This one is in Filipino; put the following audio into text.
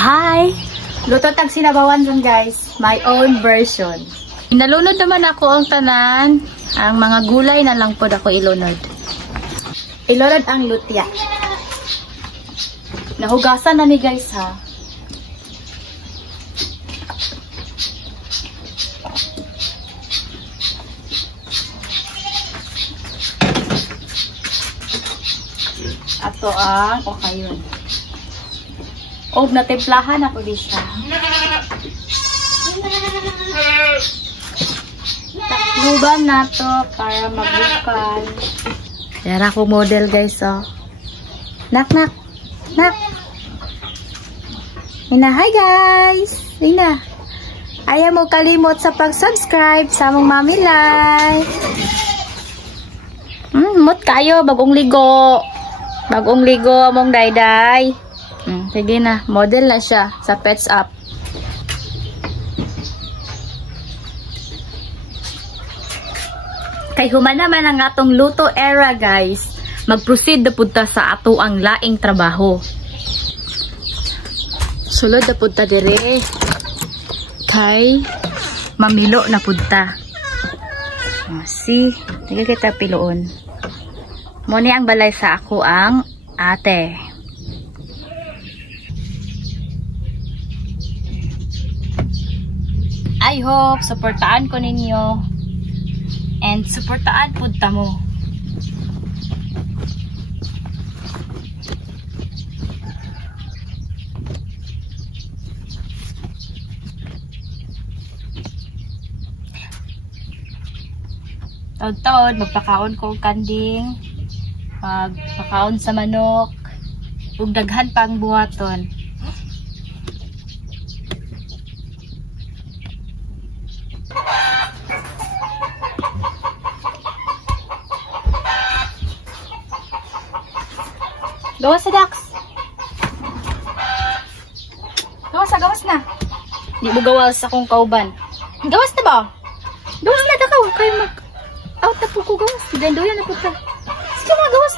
Hi! Luto tag sinabawan dun guys. My own version. Inalunod naman ako ang tanan. Ang mga gulay na lang po ako ilunod. Ilunod ang lutya. Nahugasan na ni guys ha. Ato ang okayon. O natemplahan ako di siya. Takluban na to para magbukal. Yara ko model guys oh. Nak. Ina, hi guys. Ina. Ayaw mo kalimot sa pag-subscribe sa among Mami Life. Mut kayo bagong ligo. Bagong ligo among dayday. Sige na, model na siya sa Pets Up. Kay human naman ang atong luto era guys. Mag-proceed na punta sa ato ang laing trabaho. Sulod na punta dire. Kay mamilo na punta. See, sige kita piloon. Muna ang balay sa ako ang ate. I hope suportaan ko ninyo and suportaan punta mo. Taod-taod, magpakaon ko og kanding, magpakaon sa manok, ug daghan pang buhaton. Gawas sa Dax. Gawas na. Di mo gawas akong kauban. Gawas na ba? Gawas na dakaw. Kayo mag-out na po ko gawas. Gandoyan na po ta. Sige na, gawas